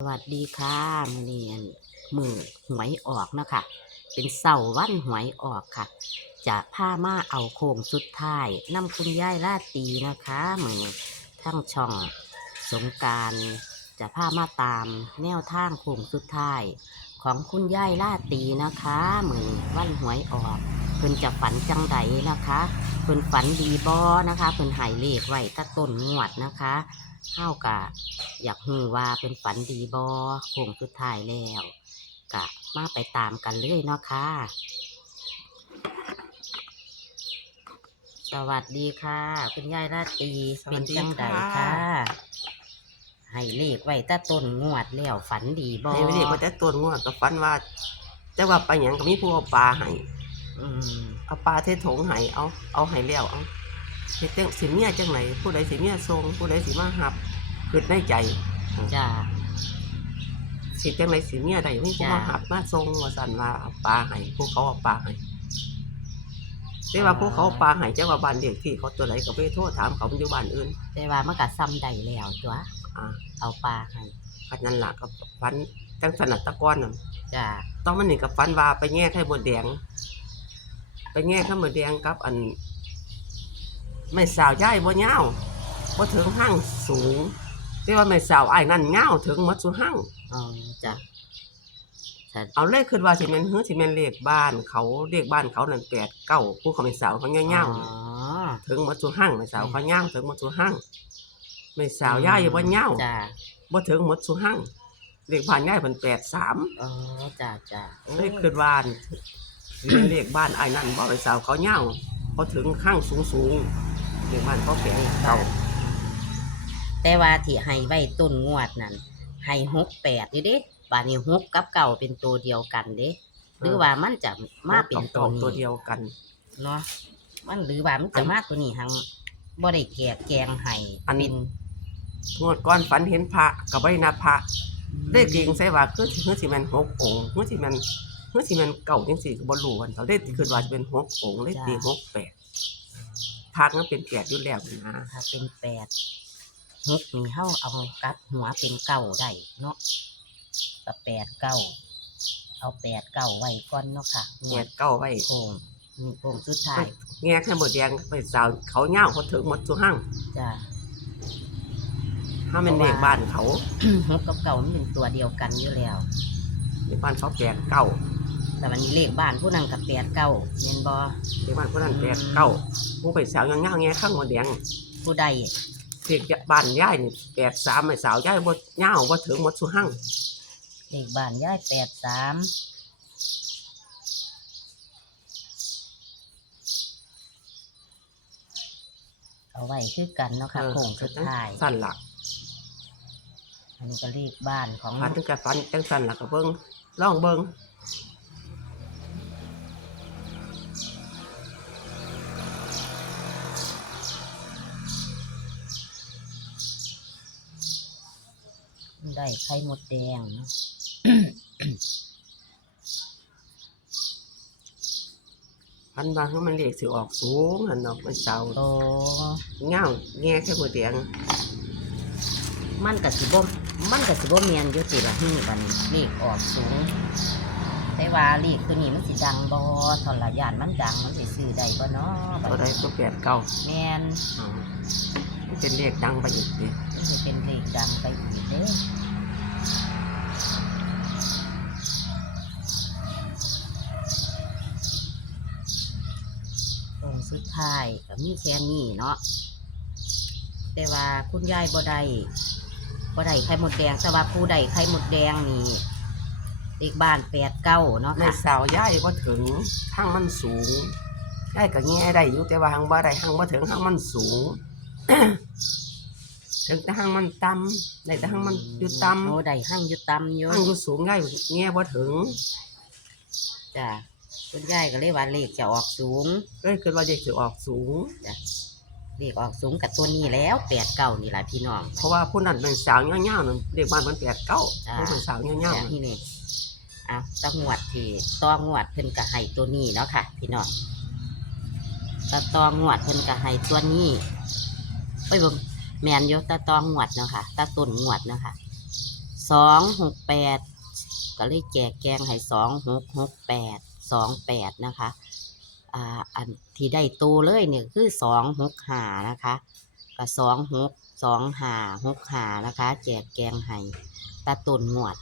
สวัสดีค่ะมื้อนี้อันมือหวยออกเนาะคะเป็นเสาร์วันหวยออกค่ะ จะพามาเอาโค้งสุดท้ายนำคุณยายราตีนะคะมือนทั้งช่องสงการจะพามาตามแนวทางโค้งสุดท้าย ของคุณยายราตีนะคะมือนวันหวยออกเพิ่นจะฝันจังใดนะคะเพิ่นฝันดีบอนะคะเพิ่นหายเลขไว้ตั้งต้นงวดนะคะ เข้ากะ อยากหูว่าเป็นฝันดีบอโค้งสุดท้ายแล้ว กะมาไปตามกันเลยเนาะค่ะ สวัสดีค่ะ คุณยายราตรีสวัเป็นสดีจังใดค่ะ ค่ะ ให้เลขไว้แตาต้นงวดแล้วฝันดีบอให้ไปเรียกว่าแต่ตัวงวดก็ฝันว่าจะว่าไปหยังก็มีผู้เอาปลาให้อืมเอาปลาเทถงให้เอาเอาให้แล้วเอา เฮ็ดจังสิเมียจังไหนผู้ใดสิเมียทรงผู้ใดสิมาหับคิดในใจจ้าสิจังไหนสิเมียใดมีผู้จ้ะมาหับมาทรงว่าสั่นว่าเอาปลาให้ผู้เขาเอาปลาให้แต่ว่าผู้เขาเอาปลาให้จังว่าบ้านเด็กที่เขาตัวไหนก็ไปโทษถามเขามันอยู่บ้านอื่น แต่ว่ามันก็ซ้ำใดแล้วจ้ะอ่าเอาปลาให้อันนั้นล่ะก็ฝันจังสนัดตะก้อนน่ะจ้าต้องมันนี่กับฟันว่าไปแง่ไข่มดแดง ไปแง่ไข่มดแดงกับอัน ไม่สาวย่ายบ่เงาวบ่ถึงห้างสูงแต่ว่าไม่สาวไอ้ายนั่นเงาวถึงหมัดสุห้าง อ๋อจ้ะจ้ะเอาเลขขึ้นว่าสิแม่นเฮือสิแม่นเลขบ้านเขาเลขบ้านเขานั่นแปดเก้าผู้เขาไม่สาวเขาเงาวอ๋อ ๆถึงหมัดสุห้างไม่สาวเขาเงาวถึงหมัดสุห้างไม่สาวย่ายบ่เงาวจ้าบ่ถึงหมัดสุห้างเลขบ้านย่ายเพิ่นแปดสาม อ๋อจ้าจ้าโอ้เลขขึ้นบ้านสิแม่นเลขบ้านไอ้ายนั่นบ่ไม่สาวเขาเงาวพอถึงข้างสูงสูงๆ เลขบ้านเขาแข็งเก่าแต่ว่าที่ให้ไว้ต้นงวดนั่นให้หกแปดอยู่เด้บาดนี้หกกับเก่าเป็นตัวเดียวกันเด้หรือว่ามันจะมาเป็นตัวตัวนี้เดียวกันเนาะมันหรือว่ามันจะมาตัวนี้หังบ่ได้แก่แกงให้อันเป็นงวดก้อนฝันเห็นพระกับใบนาพระได้เก่งใส่ว่าคือสิคือสิแม่นหกองค์คือสิแม่นคือสิแม่นเก่าจังสี่ก็บ่รู้วันเขาได้คิดว่าจะเป็นหกองค์เลยตีหกแปด พักนั้นเป็นแปดอยู่แล้วนะถ้าเป็นแปดหกนี่เฮาเอากลับหัวเป็นเก้าได้เนาะก็แปดเก้าเอาแปดเก้าไว้ก่อนเนาะค่ะงแปวดดเก้าไว้โค้งนี่โค้งสุดท้ายแง่แค่หมดแดงไปสาวเขาเง่าวเขาถึงหมดสุหั่งจ้าถ้ามันเลขบ้านเขาหกกับเก่ามันเป็นตัวเดียวกันอยู่แล้วเลขบ้านเขาแปดเก้า แต่วันนี้เลขบ้านผู้นั้นกับแปดเก้าเรียนบอเลขบ้านคนนั้นแปดเก้าผู้ไปสาวยังเง่าวแง่ข้างหมดแดงผู้ใดเลขบ้านย่ายนี่แปดสามไอ้สาวย่ายบ่เง่าวบ่ถึงหมดสุหั่งเลขบ้านย้ายแปดสามเอาไว้คือกันเนาะค่ะโค้งสุดท้ายสั่นหลักอันนี้ก็เลขบ้านของฟันถึงกับฟันจังสั่นหลักก็เบิ้งลองเบิ้ง ได้ไข่มดแดงเนาะฟันบางให้มันเรียกสิออกสูงหันดอกมันเสาโตเงาแง่แค่หัวเตียงมันกับสิบ่มันกับสิบ่เมียนอยู่ติละหื้อบัดนเลขออกสูงแต่ว่าเลขตัวนี้มันสิดังบ่ทรยานมันดังมันสิซื้อได้บ่เนาะบัดตัวใดนี้ตัวแปดเก้าแม่นอ๋อมันเป็นเลขดังไปอีกทีมันจะเป็นเลขดังไปอีกเด้ ตรงสุดท้ายก็มีแค่นี้เนาะแต่ว่าคุณยายบ่ได้บ่ได้ไข่หมดแดงแต่ว่าผู้ใดไข่หมดแดงนี่เลขบ้านแปดเก้าเนาะในค่ะสาวย่ายว่าถึงห้างมันสูงย่ายก็แง่ได้อยู่แต่ว่าห้างบ่ได้ห้างบ่ถึงห้างมันสูง ถึงแต่ห้างมันต่ำได้แต่ห้างมันอยู่ต่โอ้ได้ห้างอยู่ต่ำอยู่ำห้างอยู่สูงย่ายแง่บ่ถึงจ้ะคุณยายก็เลยว่าเลขจะออกสูงก็เลยคิดว่าเลขสิออกสูงเลขออกสูงกับตัวนี้แล้วแปดเก้านี่แหละพี่น้องเพราะว่าผู้นั้นเป็นสาวเงี้ยวๆนั่นเด็กบ้านมันแปดเก้าอ่าผู้เป็นสาวเงี้ยวอย่างที่นี่อะต้องงวดที่ต้องวดเพิ่นกะให้ตัวนี้เนาะค่ะ พี่น้องตาตองวดเพิ่นกะให้ตัวนี้ไปบ่ แมนอยตาตองวดเนาะค่ะตาต้นงวดเนาะค่ะสองหกแปดก็เลยแจกแกงให้สองหกหกแปดสองแปดนะคะอ่าอันที่ได้โตเลยเนี่ยคือสองหกหานะคะก็สองหกสองหาหกหานะคะ แจกแกงให้ตาตุนงวด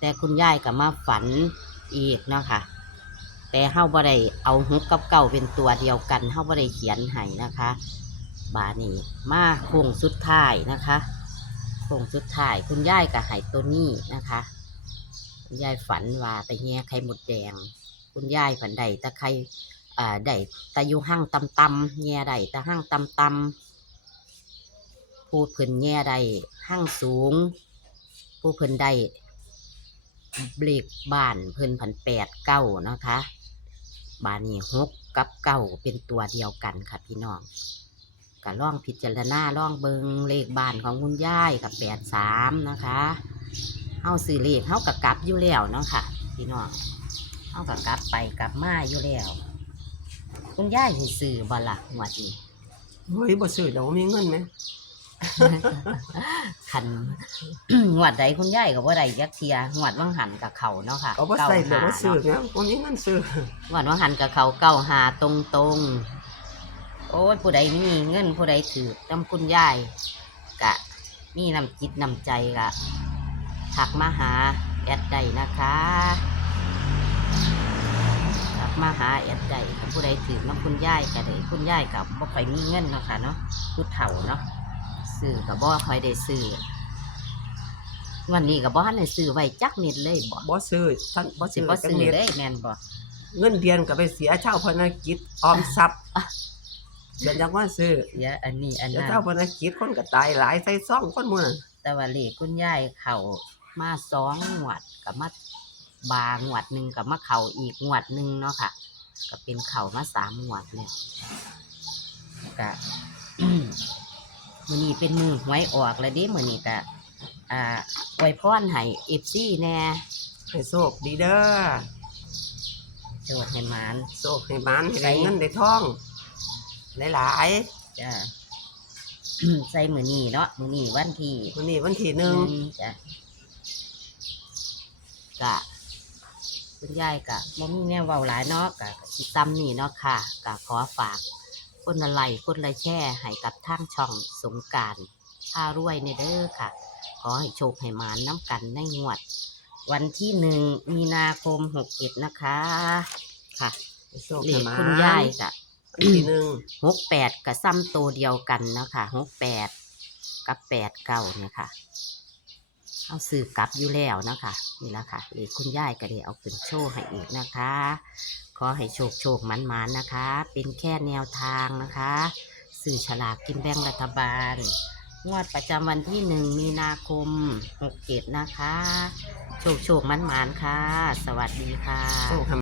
แต่คุณยายก็มาฝันอีกเนาะคะแต่เฮาบ่ได้เอาฮุกกับเก่าเป็นตัวเดียวกันเฮาบ่ได้เขียนให้นะคะ บานี้มาโค้งสุดท้ายนะคะโค้งสุดท้ายคุณยายก็ให้ตัวนี้นะคะคุณยายฝันว่าไปแง่ไข่หมดแดง คุณยายฝันใดตะไคร่อ่าได้ตะยุหั่งตำตำแง่ใดตะหั่งตำตำๆพูดเพิ่นแง่ใดหั่งสูง ผู้เพิ่นได้เบรกบ้านเพิ่นผันแปดเก้านะคะ บานนี้หกกับเก้าเป็นตัวเดียวกันค่ะพี่น้อง ก็ล่องพิจารณาล่องเบิงเลขบ้านของคุณยายกับแปดสามนะคะเอาสื่อเลขเฮากับกลับอยู่แล้วเนาะค่ะพี่น้องเฮากับกลับไปกลับมาอยู่แล้ว คุณยายให้สื่อบละหวดนี้เฮ้ยบ่ซื้อแล้วมีเงินไหมคันหวดใดคุณยายกับว่าใดยักเทียหวดว่างหันกับเขาเนาะค่ะเอาบ่ใส่แล้วบ่เก้าหาซื้อเนาะเนี่ยบ่มีเงินซื้อหวดว่างหันกับเขาเก้าหาตรงตรงๆ โอ้ยผู้ใดมีเงินผู้ใดถือจำคุณยายกะ มีน้ำจิตน้ำใจกะถักมาหาแอดใดนะคะถักมาหาแอดใดถ้าผู้ใดถือน้ำคุณยายก็ได้คุณยายกับบ่ค่อยมีเงินเนาะค่ะเนาะผู้เฒ่าเนาะซื้อกับบ่ค่อยได้ซื้อวันนี้กับบ่ทันได้ซื้อไว้จักเม็ดเลยบ่บ่ซื้อท่านบ่สิซื้อบ่จักซื้อเม็ดเลยแม่นบ่เงินเดือนก็ไปเสียเช่าพนักกิจออมทรัพย์อะ เดือนจังว่าซื้อเสียอันนี้อันเดี๋ยวนั้นเจ้าพนักกิจคนก็ตายหลายใส่ซ่องคนหมื้อนั้นแต่ว่าเลขคุณยายเข้ามาสองงวดกับมาบางวดหนึ่งกับมาเข่าอีกงวดหนึ่งเนาะค่ะ ก็เป็นเข่ามาสามงวดเลยก็มื้อนี้เป็นมือหวยออกแล้วเดิมื้อนี้ก็อ่าอวยพรให้ FC แน่ให้โชคดีเด้อโชคให้หมาน โชคให้มันให้ใส่ได้เงินได้ทอง หลายจ้าใส่มื้อนี้เนาะมื้อนี้วันที่ๆวันนี้วันที่หนึ่งอืมจ้ะกะคุณยายกะบ่มีแนวเว้าหลายเนาะกะสิซ้ำนี่เนาะค่ะกะขอฝากคนละไลค์คนละแช่ให้กับทางช่องสงกรารพารวยในเด้อค่ะ ขอให้โชคให้หมานน้ำกันในงวด วันที่หนึ่งมีนาคมหกเอ็ดนะคะ ค่ะให้โชคเลให้ขมันคุณยายกะวัน ที่หนึ่งหกแปดกับซ้ำตัวเดียวกันเนาะคะหกแปดกับแปดเก้าเนี่ยค่ะ เอาสื่อกลับอยู่แล้วเนาะคะนี่แหละค่ะหรือคุณยายก็ได้เอาขึ้นโชว์ให้อีกนะคะ ขอให้โชคโชคมันมันนะคะ เป็นแค่แนวทางนะคะ สื่อฉลากกินแบ่งรัฐบาล งวดประจำวันที่หนึ่งมีนาคมหกเจ็ดนะคะ โชคโชคมันมันค่ะ สวัสดีค่ะ